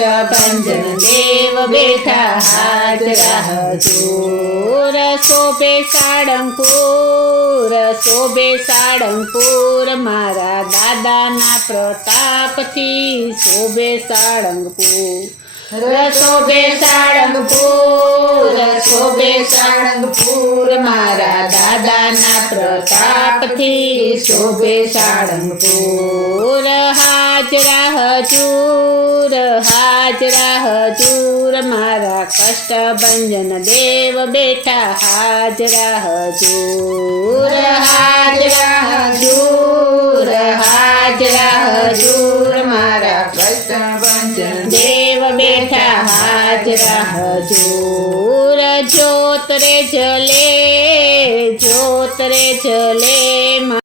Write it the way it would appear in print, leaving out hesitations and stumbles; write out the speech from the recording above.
કષ્ટભંજન દેવ બેઠા હાજરા હજૂર શોભે સાળંગપુર મારા દાદાના પ્રતાપથી શોભે સાળંગપુર શોભે સાળંગપુર મારા દાદાના પ્રતાપથી શોભે સાળંગપુર હાજરા હજૂર મારા કષ્ટભંજન દેવ બેઠા હાજરા હજૂર મારા કષ્ટભંજન દેવ બેઠા હાજરા હજૂર જ્યોત રે જલે